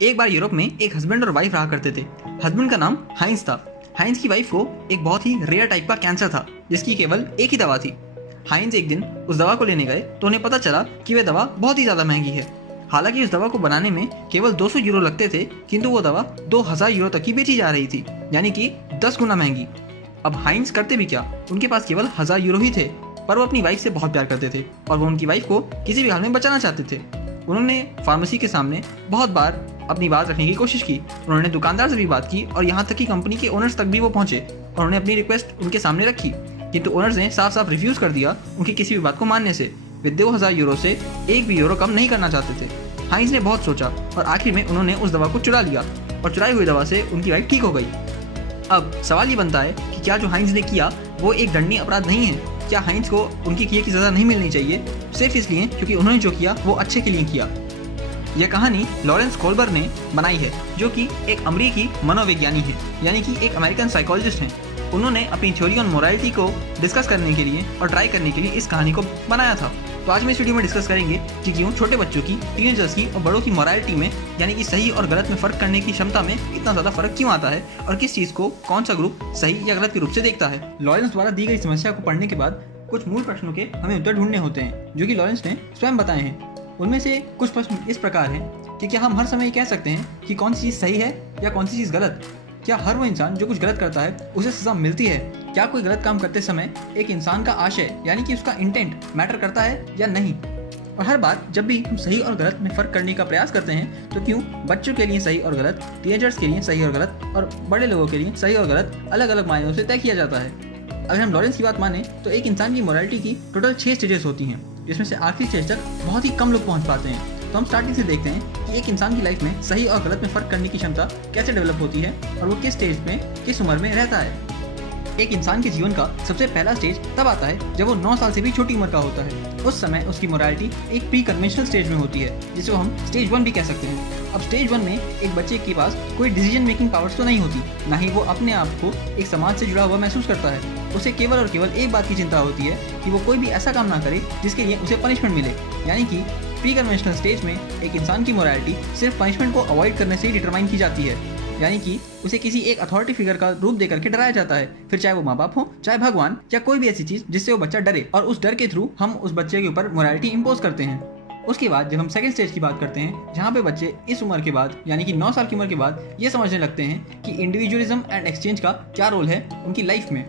एक बार यूरोप में एक हस्बैंड और वाइफ रहा करते थे। हस्बैंड का नाम हाइंस था। हाइंस की वाइफ को एक बहुत ही रेयर टाइप का कैंसर था जिसकी केवल एक ही दवा थी। हाइंस एक दिन उस दवा को लेने गए तो उन्हें पता चला कि वह दवा बहुत ही ज़्यादा महंगी है। हालांकि उस दवा को बनाने में केवल 200 यूरो लगते थे, किंतु वो दवा 2000 यूरो तक की बेची जा रही थी, यानी कि 10 गुना महंगी। अब हाइंस करते भी क्या, उनके पास केवल 1000 यूरो ही थे, पर वो अपनी वाइफ से बहुत प्यार करते थे और वो उनकी वाइफ को किसी भी हाल में बचाना चाहते थे। उन्होंने फार्मेसी के सामने बहुत बार अपनी बात रखने की कोशिश की। उन्होंने दुकानदार से भी बात की और यहाँ तक कि कंपनी के ओनर्स तक भी वो पहुंचे और उन्होंने अपनी रिक्वेस्ट उनके सामने रखी, किंतु ओनर्स ने साफ साफ रिफ्यूज कर दिया उनकी किसी भी बात को मानने से। वे 2000 यूरो से एक भी यूरो कम नहीं करना चाहते थे। हाइंस ने बहुत सोचा और आखिर में उन्होंने उस दवा को चुरा लिया और चुराई हुई दवा से उनकी वाइफ ठीक हो गई। अब सवाल ये बनता है कि क्या जो हाइंस ने किया वो एक दंडनीय अपराध नहीं है? क्या हाइंस को उनकी किए की सजा नहीं मिलनी चाहिए सिर्फ इसलिए क्योंकि उन्होंने जो किया वो अच्छे के लिए किया? यह कहानी लॉरेंस कोल्बर ने बनाई है, जो कि एक अमेरिकी मनोविज्ञानी है, यानी कि एक अमेरिकन साइकोलॉजिस्ट हैं। उन्होंने अपनी थ्योरी ऑन मोरालिटी को डिस्कस करने के लिए और ट्राई करने के लिए इस कहानी को बनाया था। तो आज मैं इस वीडियो में डिस्कस करेंगे कि क्यों छोटे बच्चों की, टीनेजर्स की और बड़ों की मोरालिटी में, यानी कि सही और गलत में फ़र्क करने की क्षमता में इतना ज़्यादा फर्क क्यों आता है और किस चीज़ को कौन सा ग्रुप सही या गलत के रूप से देखता है। लॉरेंस द्वारा दी गई समस्या को पढ़ने के बाद कुछ मूल प्रश्नों के हमें उत्तर ढूंढने होते हैं, जो कि लॉरेंस ने स्वयं बताए हैं। उनमें से कुछ प्रश्न इस प्रकार हैं कि क्या हम हर समय कह सकते हैं कि कौन सी चीज़ सही है या कौन सी चीज़ गलत? क्या हर वो इंसान जो कुछ गलत करता है उसे सजा मिलती है? क्या कोई गलत काम करते समय एक इंसान का आशय, यानी कि उसका इंटेंट मैटर करता है या नहीं? और हर बार जब भी हम सही और गलत में फ़र्क करने का प्रयास करते हैं तो क्यों बच्चों के लिए सही और गलत, टीनेजर्स के लिए सही और गलत और बड़े लोगों के लिए सही और गलत अलग अलग मायनों से तय किया जाता है? अगर हम लॉरेंस की बात माने तो एक इंसान की मोरालिटी की टोटल 6 स्टेजेस होती हैं, जिसमें से आखिरी स्टेज तक बहुत ही कम लोग पहुंच पाते हैं। तो हम स्टार्टिंग से देखते हैं कि एक इंसान की लाइफ में सही और गलत में फ़र्क करने की क्षमता कैसे डेवलप होती है और वो किस स्टेज में, किस उम्र में रहता है। एक इंसान के जीवन का सबसे पहला स्टेज तब आता है जब वो 9 साल से भी छोटी उम्र का होता है। उस समय उसकी मोरालिटी एक प्री कन्वेंशनल स्टेज में होती है, जिसे हम स्टेज 1 भी कह सकते हैं। अब स्टेज 1 में एक बच्चे के पास कोई डिसीजन मेकिंग पावर्स तो नहीं होती, ना ही वो अपने आप को एक समाज से जुड़ा हुआ महसूस करता है। उसे केवल और केवल एक बात की चिंता होती है कि वो कोई भी ऐसा काम ना करे जिसके लिए उसे पनिशमेंट मिले। यानी कि प्री कन्वेंशनल स्टेज में एक इंसान की मोरालिटी सिर्फ पनिशमेंट को अवॉइड करने से ही डिटरमाइन की जाती है, यानी कि उसे किसी एक अथॉरिटी फिगर का रूप देकर के डराया जाता है, फिर चाहे वो माँ बाप हो, चाहे भगवान, या कोई भी ऐसी चीज जिससे वो बच्चा डरे, और उस डर के थ्रू हम उस बच्चे के ऊपर मोरालिटी इंपोज करते हैं। उसके बाद जब हम सेकंड स्टेज की बात करते हैं, जहाँ पे बच्चे इस उम्र के बाद, यानी कि 9 साल की उम्र के बाद ये समझने लगते हैं कि इंडिविजुअलिज्म एंड एक्सचेंज का क्या रोल है उनकी लाइफ में।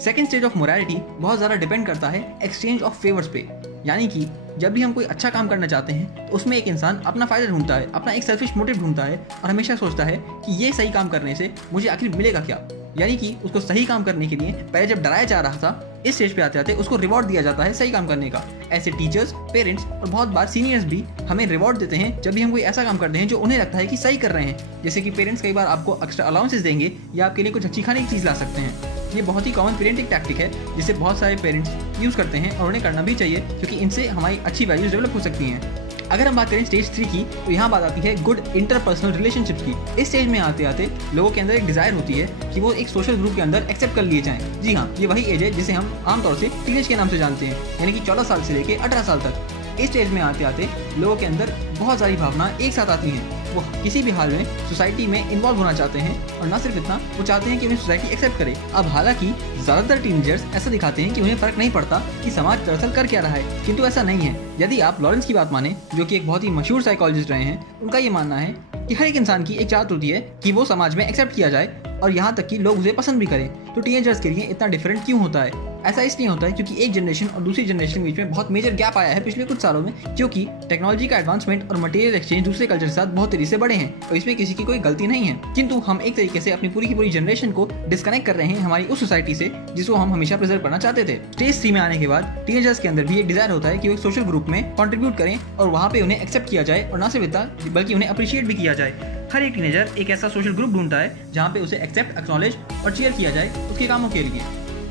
सेकंड स्टेज ऑफ मोरालिटी बहुत ज़्यादा डिपेंड करता है एक्सचेंज ऑफ फेवर्स पे, यानी कि जब भी हम कोई अच्छा काम करना चाहते हैं तो उसमें एक इंसान अपना फायदा ढूंढता है, अपना एक सेल्फिश मोटिव ढूंढता है और हमेशा सोचता है कि ये सही काम करने से मुझे आखिर मिलेगा क्या। यानी कि उसको सही काम करने के लिए पहले जब डराया जा रहा था, इस स्टेज पे आते आते उसको रिवॉर्ड दिया जाता है सही काम करने का। ऐसे टीचर्स, पेरेंट्स और बहुत बार सीनियर्स भी हमें रिवॉर्ड देते हैं जब भी हम कोई ऐसा काम करते हैं जो उन्हें लगता है कि सही कर रहे हैं। जैसे कि पेरेंट्स कई बार आपको एक्स्ट्रा अलाउंसेस देंगे या आपके लिए कुछ अच्छी खाने की चीज़ ला सकते हैं। ये बहुत ही कॉमन पेरेंटिंग टैक्टिक है जिसे बहुत सारे पेरेंट्स यूज़ करते हैं और उन्हें करना भी चाहिए, क्योंकि इनसे हमारी अच्छी वैल्यूज डेवलप हो सकती हैं। अगर हम बात करें स्टेज 3 की, तो यहाँ बात आती है गुड इंटरपर्सनल रिलेशनशिप की। इस स्टेज में आते आते लोगों के अंदर एक डिजायर होती है कि वो एक सोशल ग्रुप के अंदर एक्सेप्ट कर लिए जाएं। जी हाँ, ये वही एज है जिसे हम आमतौर से टीनेज के नाम से जानते हैं, यानी कि 14 साल से लेकर 18 साल तक। इस स्टेज में आते आते लोगों के अंदर बहुत सारी भावना एक साथ आती हैं। वो किसी भी हाल में सोसाइटी में इन्वॉल्व होना चाहते हैं और ना सिर्फ इतना, वो चाहते हैं कि उन्हें सोसाइटी एक्सेप्ट करे। अब हालांकि ज़्यादातर टीनेजर्स ऐसा दिखाते हैं कि उन्हें फर्क नहीं पड़ता कि समाज दरअसल कर क्या रहा है, किंतु ऐसा नहीं है। यदि आप लॉरेंस की बात माने, जो कि एक बहुत ही मशहूर साइकोलॉजिस्ट रहे हैं, उनका ये मानना है कि हर एक इंसान की एक चाहत होती है कि वो समाज में एक्सेप्ट किया जाए और यहाँ तक कि लोग उसे पसंद भी करें। तो टीनेजर्स के लिए इतना डिफरेंट क्यों होता है? ऐसा इसलिए होता है क्योंकि एक जनरेशन और दूसरी जनरेशन के बीच में बहुत मेजर गैप आया है पिछले कुछ सालों में, क्योंकि टेक्नोलॉजी का एडवांसमेंट और मटेरियल एक्सचेंज दूसरे कल्चर के साथ बहुत तेजी से बढ़े हैं और इसमें किसी की कोई गलती नहीं है। किंतु हम एक तरीके से अपनी पूरी की पूरी जनरेशन को डिस्कनेक्ट कर रहे हैं हमारी उस सोसाइटी से जिसको हम हमेशा प्रिजर्व करना चाहते थे। स्टेज 3 में आने के बाद टीनेजर्स के अंदर भी एक डिजायर होता है कि वो एक सोशल ग्रुप में कंट्रीब्यूट करें और वहाँ पे उन्हें एक्सेप्ट किया जाए और ना सिर्फ इतना बल्कि उन्हें अप्रिशिएट भी किया जाए। हर एक टीनेजर एक ऐसा सोशल ग्रुप ढूंढता है जहाँ पे उसे एक्सेप्ट, एक्नॉलेज और चीयर किया जाए उसके कामों के लिए।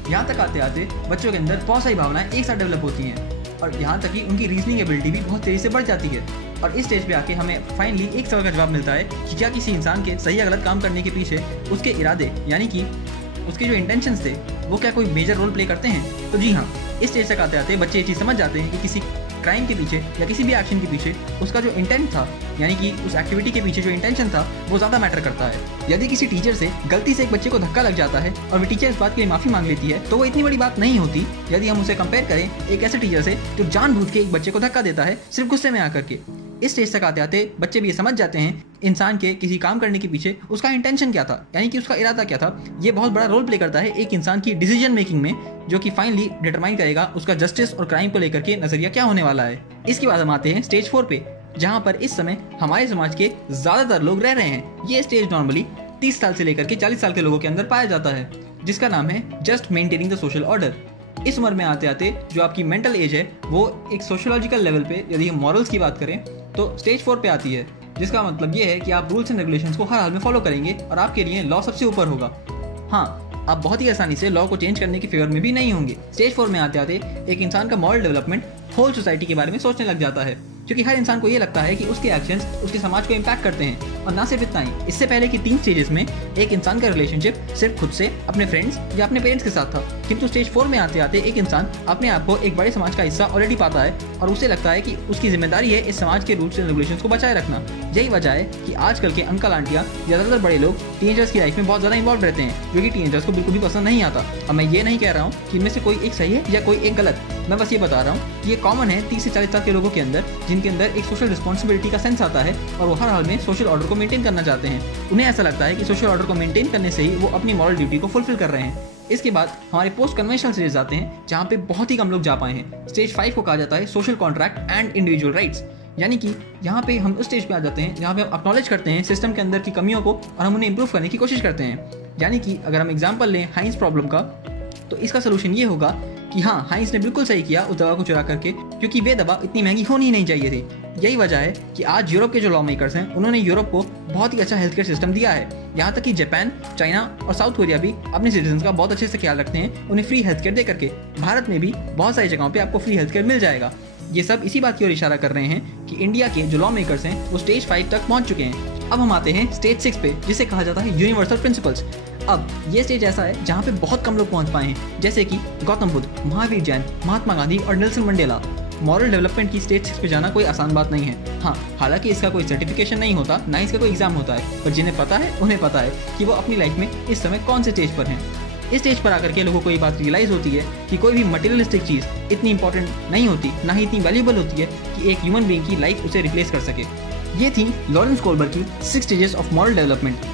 यहाँ तक आते आते बच्चों के अंदर बहुत सारी भावनाएं एक साथ डेवलप होती हैं और यहाँ तक कि उनकी रीजनिंग एबिलिटी भी बहुत तेजी से बढ़ जाती है। और इस स्टेज पे आके हमें फाइनली एक सवाल का जवाब मिलता है कि क्या किसी इंसान के सही या गलत काम करने के पीछे उसके इरादे, यानी कि उसके जो इंटेंशंस थे, वो क्या कोई मेजर रोल प्ले करते हैं? तो जी हाँ, इस स्टेज तक आते आते बच्चे ये चीज़ समझ जाते हैं कि किसी क्राइम के पीछे या किसी भी एक्शन के पीछे उसका जो इंटेंट था, यानी कि उस एक्टिविटी के पीछे जो इंटेंशन था, वो ज़्यादा मैटर करता है। यदि किसी टीचर से गलती से एक बच्चे को धक्का लग जाता है और वो टीचर इस बात के लिए माफ़ी मांग लेती है, तो वो इतनी बड़ी बात नहीं होती यदि हम उसे कंपेयर करें एक ऐसे टीचर से जो जानबूझ के एक बच्चे को धक्का देता है सिर्फ गुस्से में आकर के। इस स्टेज तक आते आते बच्चे भी ये समझ जाते हैं इंसान के किसी काम करने के पीछे उसका इंटेंशन क्या था, यानी कि उसका इरादा क्या था। ये बहुत बड़ा रोल प्ले करता है एक इंसान की डिसीजन मेकिंग में, जो कि फाइनली डिटरमाइन करेगा उसका जस्टिस और क्राइम को लेकर के नजरिया क्या होने वाला है। इसके बाद हम आते हैं स्टेज 4 पे, जहाँ पर इस समय हमारे समाज के ज़्यादातर लोग रह रहे हैं। ये स्टेज नॉर्मली 30 साल से लेकर के 40 साल के लोगों के अंदर पाया जाता है, जिसका नाम है just maintaining the social order. इस उम्र में आते आते जो आपकी मेंटल एज है वो एक सोशोलॉजिकल लेवल पे, यदि हम मॉरल्स की बात करें तो स्टेज 4 पे आती है, जिसका मतलब ये है कि आप रूल्स एंड रेगुलेशंस को हर हाल में फॉलो करेंगे और आपके लिए लॉ सबसे ऊपर होगा। हाँ, आप बहुत ही आसानी से लॉ को चेंज करने की फेवर में भी नहीं होंगे। स्टेज 4 में आते आते एक इंसान का मॉरल डेवलपमेंट होल सोसाइटी के बारे में सोचने लग जाता है, क्योंकि हर इंसान को ये लगता है कि उसके एक्शंस उसके समाज को इम्पैक्ट करते हैं। और ना सिर्फ इतना ही, इससे पहले की 3 स्टेजेस में एक इंसान का रिलेशनशिप सिर्फ खुद से, अपने फ्रेंड्स या अपने पेरेंट्स के साथ था, किंतु स्टेज 4 में आते आते एक इंसान अपने आप को एक बड़े समाज का हिस्सा ऑलरेडी पाता है और उसे लगता है कि उसकी जिम्मेदारी है इस समाज के रूल्स एंड रेगुलेशंस को बचाए रखना। यही वजह है कि आजकल के अंकल आंटियाँ, ज़्यादातर बड़े लोग टीनेजर्स की लाइफ में बहुत ज़्यादा इन्वॉल्व रहते हैं, जो कि टीनेजर्स को बिल्कुल भी पसंद नहीं आता। अब मैं ये नहीं कह रहा हूँ कि इनमें से कोई एक सही है या कोई एक गलत, मैं बस ये बता रहा हूँ कि ये कॉमन है 30 से 40 साल के लोगों के अंदर, जिनके अंदर एक सोशल रिस्पॉन्सिबिलिटी का सेंस आता है और वो हर हाल में सोशल ऑर्डर को मेंटेन करना चाहते हैं। उन्हें ऐसा लगता है कि सोशल ऑर्डर को मेंटेन करने से ही वो अपनी मॉरल ड्यूटी को फुलफिल कर रहे हैं। इसके बाद हमारे पोस्ट कन्वेंशनल स्टेज आते हैं, जहाँ पे बहुत ही कम लोग जा पाए हैं। स्टेज 5 को कहा जाता है social contract and individual rights, यानी कि यहाँ पे हम उस स्टेज पे आ जाते हैं जहाँ पे हम एक्नॉलेज करते हैं सिस्टम के अंदर की कमियों को और हम उन्हें इंप्रूव करने की कोशिश करते हैं। यानी कि अगर हम एग्जाम्पल लें हाइंस प्रॉब्लम का, तो इसका सोल्यूशन ये होगा कि हाँ, हाइंस ने बिल्कुल सही किया उस दवा को चुरा करके, क्योंकि वे दवा इतनी महंगी होनी ही नहीं चाहिए थी। यही वजह है कि आज यूरोप के जो लॉ मेकर्स हैं उन्होंने यूरोप को बहुत ही अच्छा हेल्थ केयर सिस्टम दिया है। यहाँ तक कि जापान, चाइना और साउथ कोरिया भी अपने सिटीजन्स का बहुत अच्छे से ख्याल रखते हैं, उन्हें फ्री हेल्थ केयर दे करके। भारत में भी बहुत सारी जगहों पर आपको फ्री हेल्थ केयर मिल जाएगा। ये सब इसी बात की ओर इशारा कर रहे हैं कि इंडिया के जो लॉ मेकर्स हैं वो स्टेज 5 तक पहुँच चुके हैं। अब हम आते हैं स्टेज 6 पे, जिसे कहा जाता है यूनिवर्सल प्रिंसिपल्स। अब ये स्टेज ऐसा है जहाँ पे बहुत कम लोग पहुँच पाए हैं, जैसे कि गौतम बुद्ध, महावीर जैन, महात्मा गांधी और नेल्सन मंडेला। मॉरल डेवलपमेंट की स्टेज 6 पे जाना कोई आसान बात नहीं है। हाँ, हालांकि इसका कोई सर्टिफिकेशन नहीं होता, ना इसका कोई एग्जाम होता है, पर जिन्हें पता है उन्हें पता है कि वो अपनी लाइफ में इस समय कौन से स्टेज पर हैं। इस स्टेज पर आकर के लोगों को ये बात रियलाइज होती है कि कोई भी मटेरियलिस्टिक चीज़ इतनी इंपॉर्टेंट नहीं होती, ना ही इतनी वैल्यूबल होती है कि एक ह्यूमन बीइंग की लाइफ उसे रिप्लेस कर सके। ये थी लॉरेंस कोलबर्ग की 6 स्टेजेस ऑफ मॉरल डेवलपमेंट।